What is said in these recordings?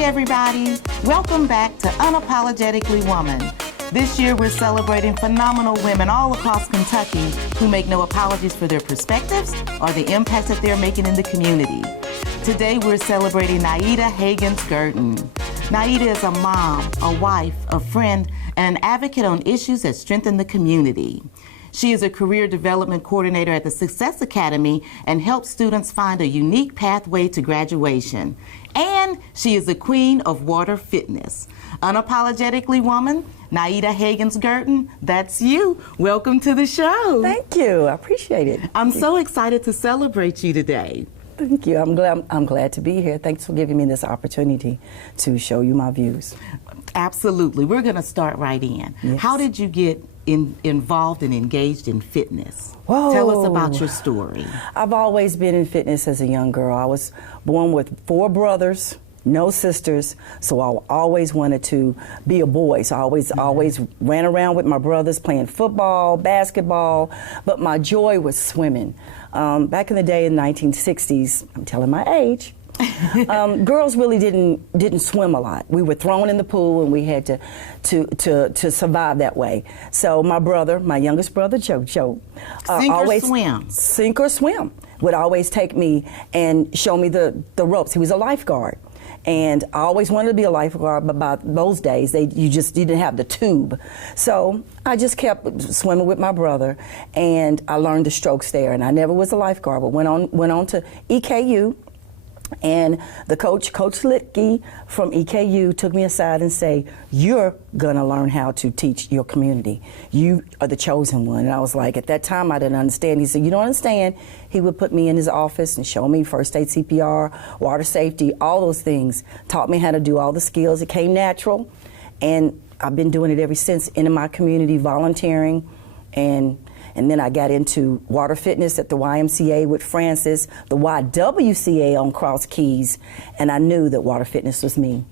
Hey everybody, welcome back to Unapologetically Woman. This year we're celebrating phenomenal women all across Kentucky who make no apologies for their perspectives or the impact that they're making in the community. Today we're celebrating Nietta Hagans-Gerton. Nietta is a mom, a wife, a friend, and an advocate on issues that strengthen the community. She is a career development coordinator at the Success Academy and helps students find a unique pathway to graduation. And she is the queen of water fitness. Unapologetically Woman, Nietta Hagans-Gerton, that's you. Welcome to the show. Thank you. I appreciate it. I'm so excited to celebrate you today. Thank you. I'm glad to be here. Thanks for giving me this opportunity to show you my views. Absolutely. We're going to start right in. Yes. How did you get involved and engaged in fitness? Whoa. Tell us about your story. I've always been in fitness as a young girl. I was born with 4 brothers, no sisters, so I always wanted to be a boy. So I always ran around with my brothers playing football, basketball, but my joy was swimming. Back in the day in the 1960s, I'm telling my age, girls really didn't swim a lot. We were thrown in the pool and we had to survive that way. So my brother, my youngest brother, Joe, sink or swim, would always take me and show me the ropes. He was a lifeguard. And I always wanted to be a lifeguard, but by those days, you didn't have the tube. So I just kept swimming with my brother, and I learned the strokes there. And I never was a lifeguard, but went on to EKU. And the Coach Litkey from EKU took me aside and said, "You're gonna learn how to teach your community. You are the chosen one." And I was like, at that time I didn't understand. He said, "You don't understand." He would put me in his office and show me first aid, CPR, water safety, all those things. Taught me how to do all the skills. It came natural, and I've been doing it ever since in my community, volunteering, and then I got into water fitness at the YMCA with Francis, the YWCA on Cross Keys, and I knew that water fitness was me.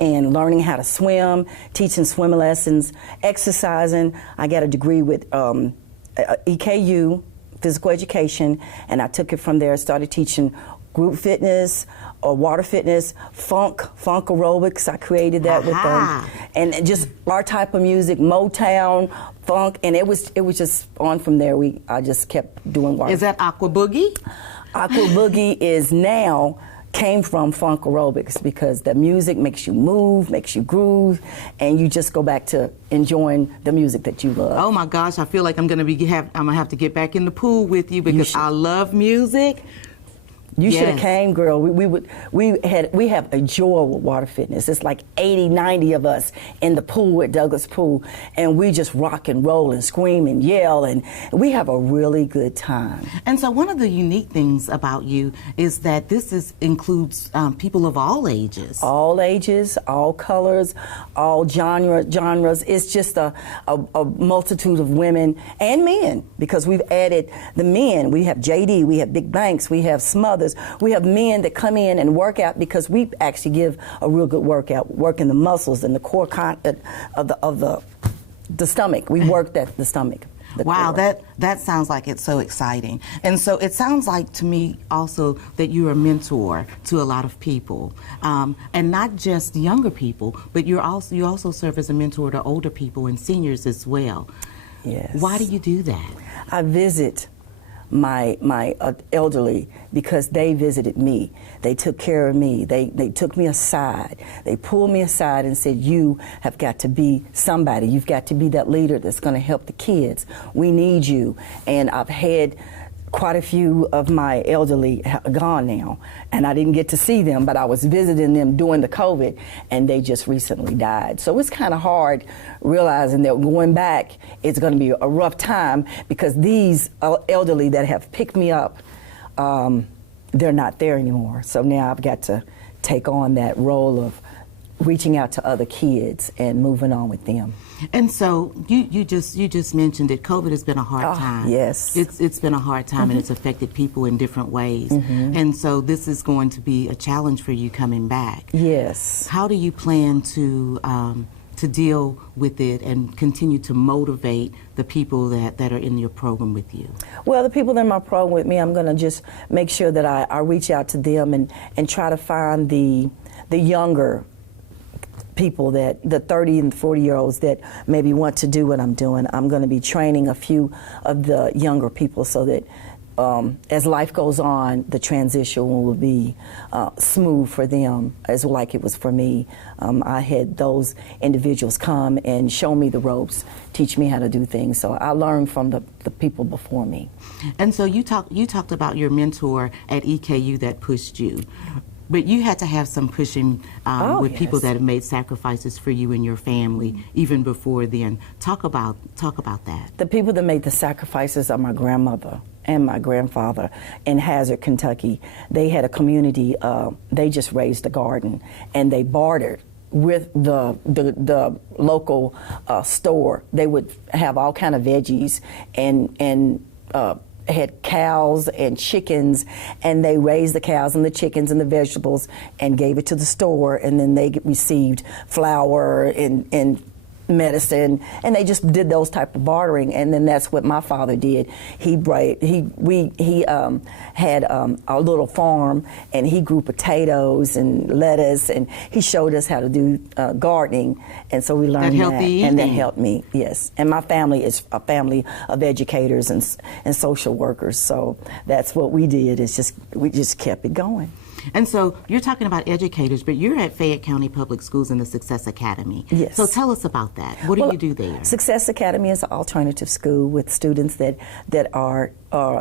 And learning how to swim, teaching swimming lessons, exercising. I got a degree with EKU, physical education, and I took it from there, started teaching group fitness, or water fitness, funk aerobics. I created that with them, and just our type of music, Motown, funk, and it was just on from there. I just kept doing water. Is that Aqua Boogie? Aqua Boogie came from funk aerobics because the music makes you move, makes you groove, and you just go back to enjoying the music that you love. Oh my gosh, I feel like I'm gonna have to get back in the pool with you because I love music. You should have came, girl. We have a joy with water fitness. It's like 80, 90 of us in the pool at Douglas Pool, and we just rock and roll and scream and yell, and we have a really good time. And so one of the unique things about you is that this includes people of all ages. All ages, all colors, all genres. It's just a multitude of women and men, because we've added the men. We have JD, we have Big Banks, we have Smothers. We have men that come in and work out because we actually give a real good workout, working the muscles and the core of the stomach. We work the stomach. Wow, that sounds like it's so exciting. And so it sounds like to me also that you're a mentor to a lot of people, and not just younger people, but you also serve as a mentor to older people and seniors as well. Yes. Why do you do that? I visit my elderly because they visited me. They took care of me. They took me aside. They pulled me aside and said, "You have got to be somebody. You've got to be that leader that's going to help the kids. We need you." And I've had quite a few of my elderly gone now, and I didn't get to see them, but I was visiting them during the COVID, and they just recently died. So it's kind of hard realizing that going back, it's going to be a rough time because these elderly that have picked me up, they're not there anymore. So now I've got to take on that role of reaching out to other kids and moving on with them. And so you just mentioned that COVID has been a hard time. Yes. It's been a hard time, and it's affected people in different ways. And so this is going to be a challenge for you coming back. Yes. How do you plan to deal with it and continue to motivate the people that are in your program with you? Well, the people in my program with me, I'm going to just make sure that I reach out to them and try to find the the younger people, that the 30 and 40-year-olds that maybe want to do what I'm doing. I'm going to be training a few of the younger people so that as life goes on, the transition will be smooth for them, as like it was for me. I had those individuals come and show me the ropes, teach me how to do things. So I learned from the people before me. And so you talked about your mentor at EKU that pushed you. But you had to have some pushing with yes. people that have made sacrifices for you and your family even before then. Talk about that. The people that made the sacrifices are my grandmother and my grandfather in Hazard, Kentucky. They had a community. They just raised a garden, and they bartered with the local store. They would have all kind of veggies and had cows and chickens, and they raised the cows and the chickens and the vegetables and gave it to the store, and then they received flour and medicine, and they just did those type of bartering. And then that's what my father did. He had a little farm, and he grew potatoes and lettuce, and he showed us how to do gardening, and so we learned that, and that helped me. Yes, and my family is a family of educators and social workers, so that's what we did. We just kept it going. And so you're talking about educators, but you're at Fayette County Public Schools in the Success Academy. Yes. So tell us about that. What do you do there? Success Academy is an alternative school with students that are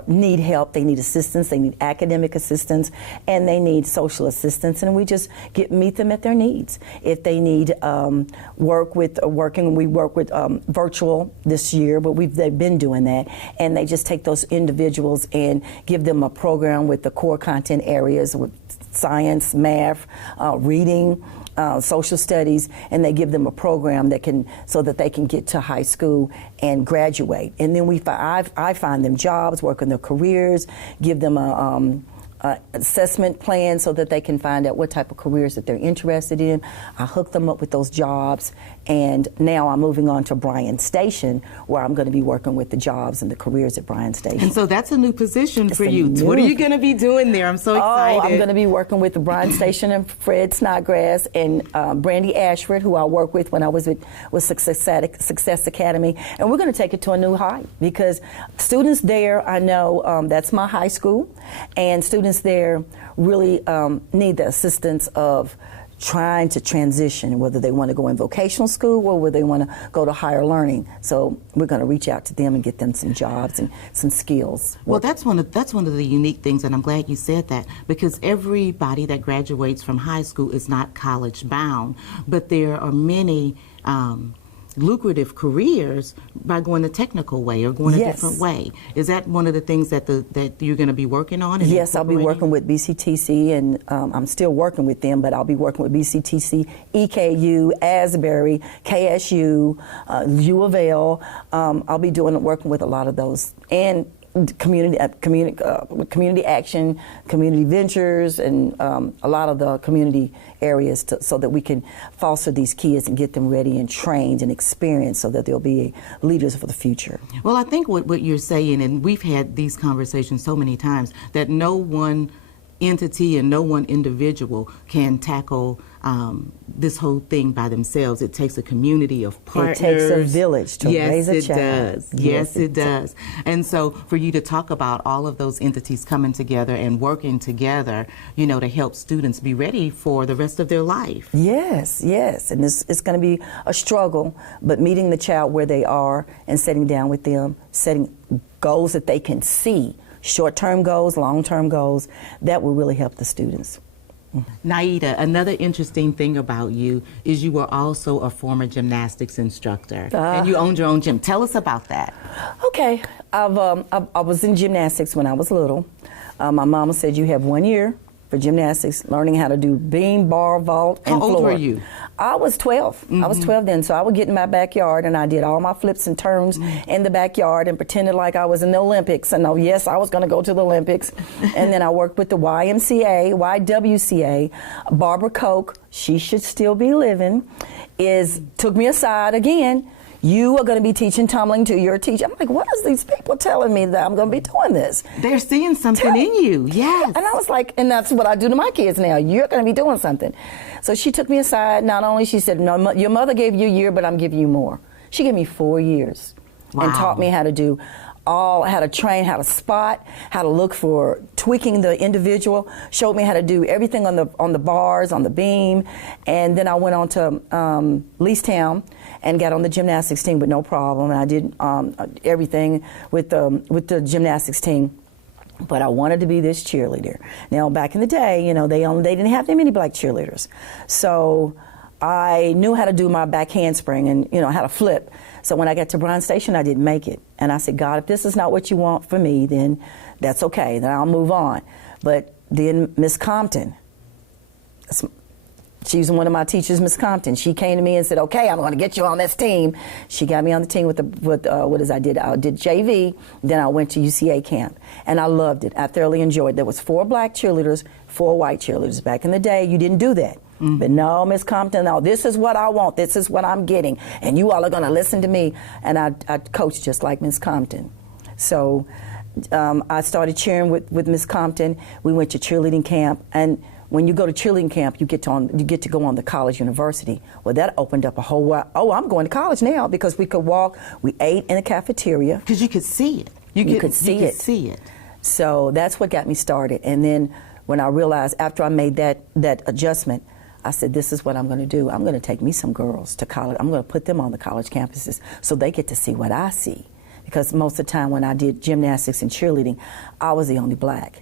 need help. They need assistance. They need academic assistance, and they need social assistance. And we just meet them at their needs. If they need we work with virtual this year, but they've been doing that, and they just take those individuals and give them a program with the core content areas with science, math, reading, social studies, and they give them a program so that they can get to high school and graduate. And then I find them jobs, work on their careers, give them a assessment plan so that they can find out what type of careers that they're interested in. I hook them up with those jobs, and now I'm moving on to Bryan Station, where I'm going to be working with the jobs and the careers at Bryan Station. And so that's a new position for you. What are you going to be doing there? I'm so excited. I'm going to be working with the Bryan Station and Fred Snodgrass and Brandy Ashford, who I worked with when I was with Success Academy, and we're going to take it to a new height, because students there, I know that's my high school, and students there really need the assistance of trying to transition, whether they want to go in vocational school or whether they want to go to higher learning. So we're going to reach out to them and get them some jobs and some skills. Well, that's one of the unique things, and I'm glad you said that, because everybody that graduates from high school is not college bound, but there are many lucrative careers by going the technical way or going a different way. Is that one of the things that you're going to be working on? Yes, I'll be working with BCTC, and I'm still working with them, but I'll be working with BCTC, EKU, Asbury, KSU, U of L. I'll be working with a lot of those, and community action, community ventures, and a lot of the community areas so that we can foster these kids and get them ready and trained and experienced so that they'll be leaders for the future. Well, I think what you're saying, and we've had these conversations so many times, that no one entity and no one individual can tackle this whole thing by themselves. It takes a community of partners. It takes a village to raise a child. Yes, it does. And so for you to talk about all of those entities coming together and working together, to help students be ready for the rest of their life. Yes. And it's going to be a struggle, but meeting the child where they are and sitting down with them, setting goals that they can see, short-term goals, long-term goals, that will really help the students. Nietta, another interesting thing about you is you were also a former gymnastics instructor, and you owned your own gym. Tell us about that. Okay, I was in gymnastics when I was little. My mama said you have 1 year for gymnastics, learning how to do beam, bar, vault, and floor. How old were you? I was 12. Mm-hmm. I was 12 then, so I would get in my backyard and I did all my flips and turns in the backyard and pretended like I was in the Olympics. And yes, I was going to go to the Olympics. And then I worked with the YWCA. Barbara Koch, she should still be living, took me aside again. You are going to be teaching tumbling to your teacher. I'm like, what is these people telling me that I'm going to be doing this? They're seeing something in you, yes. And I was like, and that's what I do to my kids now. You're going to be doing something. So she took me aside. Not only she said, no, your mother gave you a year, but I'm giving you more. She gave me 4 years and taught me how to do how to train, how to spot, how to look for tweaking the individual, showed me how to do everything on the bars, on the beam. And then I went on to Leestown and got on the gymnastics team with no problem. And I did everything with the gymnastics team. But I wanted to be this cheerleader. Now, back in the day, you know, they didn't have that many black cheerleaders. So I knew how to do my back handspring and, you know, how to flip. So when I got to Bryan Station, I didn't make it. And I said, God, if this is not what you want for me, then that's okay. Then I'll move on. But then Miss Compton, she's one of my teachers, Miss Compton. She came to me and said, okay, I'm going to get you on this team. She got me on the team with I did JV. Then I went to UCA camp. And I loved it. I thoroughly enjoyed it. There was 4 black cheerleaders, 4 white cheerleaders. Back in the day, you didn't do that. Mm-hmm. But no, Miss Compton, no, this is what I want. This is what I'm getting. And you all are going to listen to me. And I coached just like Miss Compton. So I started cheering with Miss Compton. We went to cheerleading camp. And when you go to cheerleading camp, you get to go on the college university. Well, that opened up a whole lot. Oh, I'm going to college now because we could walk. We ate in the cafeteria. Because you could see it. You could see it. So that's what got me started. And then when I realized after I made that adjustment, I said, this is what I'm going to do. I'm going to take me some girls to college. I'm going to put them on the college campuses so they get to see what I see. Because most of the time when I did gymnastics and cheerleading, I was the only black.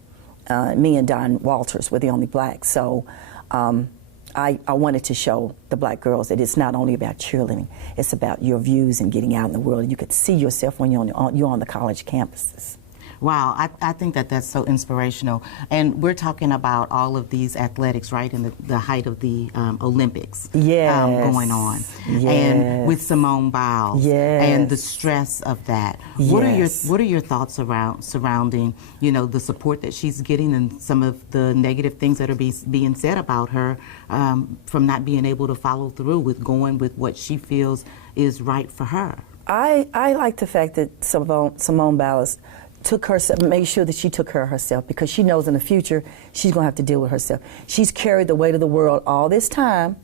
Me and Don Walters were the only black. So I wanted to show the black girls that it's not only about cheerleading, it's about your views and getting out in the world. You could see yourself when you're on the college campuses. Wow, I think that's so inspirational. And we're talking about all of these athletics, right, in the height of the Olympics going on. Yes. And with Simone Biles and the stress of that. What are your thoughts surrounding, you know, the support that she's getting and some of the negative things that are being said about her from not being able to follow through with going with what she feels is right for her? I like the fact that Simone Biles made sure that she took care of herself, because she knows in the future she's going to have to deal with herself. She's carried the weight of the world all this time,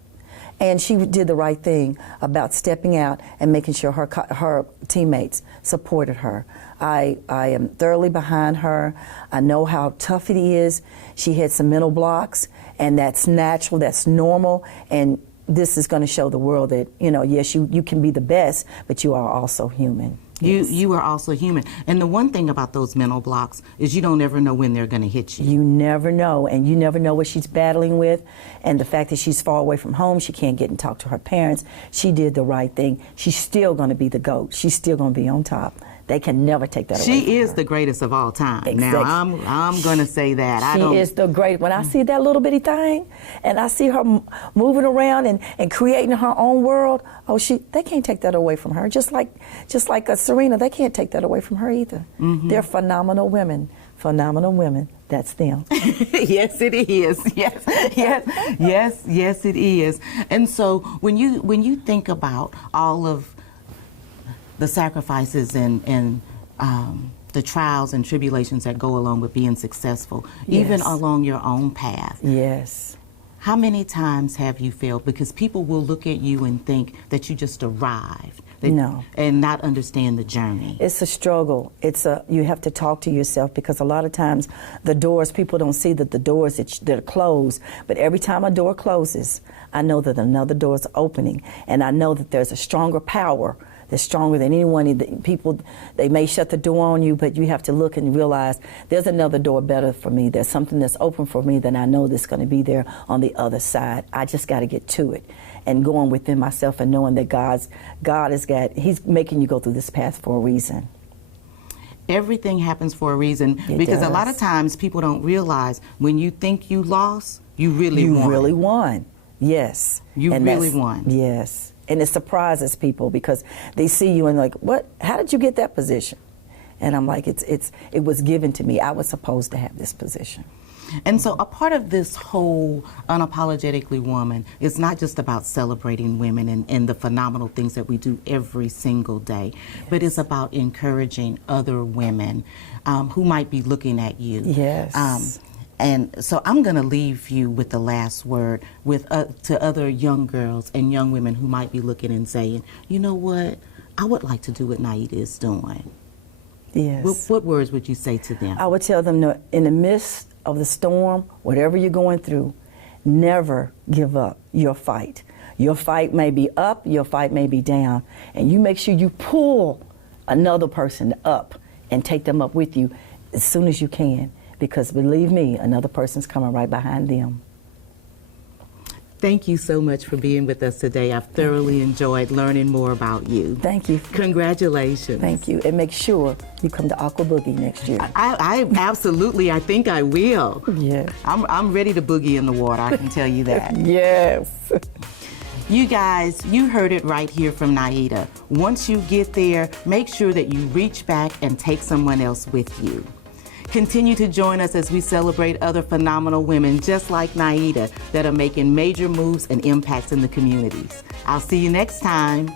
and she did the right thing about stepping out and making sure her teammates supported her. I am thoroughly behind her. I know how tough it is. She had some mental blocks, and that's natural, that's normal, and this is going to show the world that, you know, yes, you can be the best, but you are also human. You are also human. And the one thing about those mental blocks is you don't ever know when they're going to hit you. You never know, and you never know what she's battling with. And the fact that she's far away from home, she can't get and talk to her parents. She did the right thing. She's still going to be the GOAT. She's still going to be on top. They can never take that away from her. She is the greatest of all time. Exactly. Now, I'm going to say that. She is the great. When I see that little bitty thing, and I see her moving around and creating her own world, they can't take that away from her. Just like Serena, they can't take that away from her either. Mm-hmm. They're phenomenal women. Phenomenal women. That's them. Yes, it is. Yes, it is. And so when you think about all of the sacrifices and the trials and tribulations that go along with being successful, even along your own path. Yes. How many times have you failed? Because people will look at you and think that you just arrived. And not understand the journey. It's a struggle. You have to talk to yourself, because a lot of times people don't see that the doors that are closed, but every time a door closes, I know that another door is opening, and I know that there's a stronger power that's stronger than anyone. People, they may shut the door on you, but you have to look and realize there's another door better for me. There's something that's open for me that I know that's going to be there on the other side. I just got to get to it. And going within myself and knowing that He's making you go through this path for a reason. Everything happens for a reason, because a lot of times people don't realize when you think you lost, you really won. You really won. Yes. You really won. Yes. And it surprises people, because they see you and like, what? How did you get that position? And I'm like, it was given to me. I was supposed to have this position. And so a part of this whole Unapologetically Woman is not just about celebrating women and the phenomenal things that we do every single day, but it's about encouraging other women who might be looking at you. Yes. And so I'm going to leave you with the last word with to other young girls and young women who might be looking and saying, you know what, I would like to do what Nietta is doing. Yes. What words would you say to them? I would tell them, in the midst of the storm, whatever you're going through, never give up your fight. Your fight may be up, your fight may be down, and you make sure you pull another person up and take them up with you as soon as you can, because believe me, another person's coming right behind them. Thank you so much for being with us today. I've thoroughly enjoyed learning more about you. Thank you. Congratulations. Thank you. And make sure you come to Aqua Boogie next year. I absolutely, I think I will. Yes. I'm ready to boogie in the water, I can tell you that. Yes. You guys, you heard it right here from Nietta. Once you get there, make sure that you reach back and take someone else with you. Continue to join us as we celebrate other phenomenal women just like Nietta that are making major moves and impacts in the communities. I'll see you next time.